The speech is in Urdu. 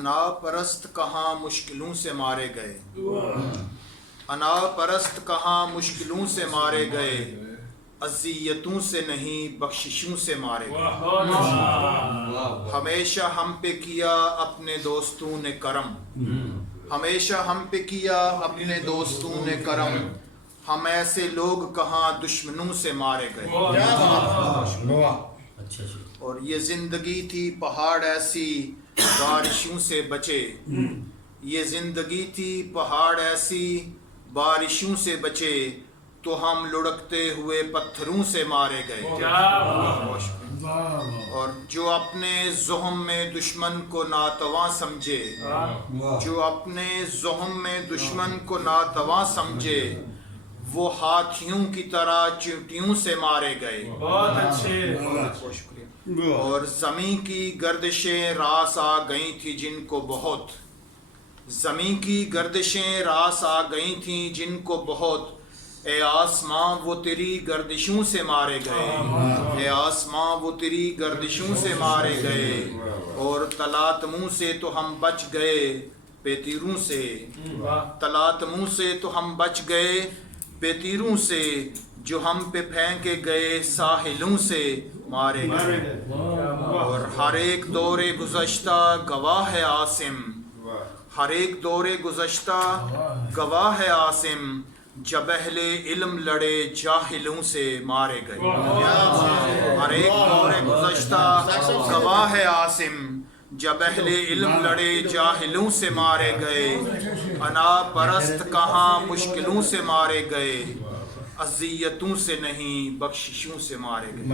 انا پرست کہاں مشکلوں سے مارے گئے، انا پرست کہاں مشکلوں سے مارے گئے، اذیتوں سے نہیں بخششوں سے مارے گئے۔ ہمیشہ ہم پہ کیا اپنے دوستوں نے کرم، ہمیشہ ہم پہ کیا اپنے دوستوں نے کرم، ہم ایسے لوگ کہاں دشمنوں سے مارے گئے۔ اور یہ زندگی تھی پہاڑ ایسی بارشوں سے بچے، یہ زندگی تھی پہاڑ ایسی بارشوں سے بچے، تو ہم لڑکتے ہوئے پتھروں سے مارے گئے۔ اور جو اپنے زحم میں دشمن کو ناتواں سمجھے، جو اپنے زحم میں دشمن کو ناتواں سمجھے، وہ ہاتھیوں کی طرح چیونٹیوں سے مارے گئے۔ بہت اچھے، اور زمین کی گردشیں راس آ گئی تھی جن کو بہت، زمین کی گردشیں راس آ گئی تھیں جن کو بہت، اے آسماں وہ تیری گردشوں سے مارے گئے، اے آسماں وہ تیری گردشوں سے مارے گئے۔ اور تلاتموں سے تو ہم بچ گئے بے تیروں سے، تلاتموں سے تو ہم بچ گئے بے تیروں سے، جو ہم پہ پھینکے گئے ساحلوں سے مارے گئے۔ اور ہر ایک دور گزشتہ گواہ ہے عاصم، ہر ایک دور گزشتہ گواہ ہے عاصم، جب اہل علم لڑے جاہلوں سے مارے گئے۔ ہر ایک دور گزشتہ گواہ ہے عاصم، جب اہل علم لڑے جاہلوں سے مارے گئے، انا پرست کہاں مشکلوں سے مارے گئے، اذیتوں سے نہیں بخششوں سے مارے گئے۔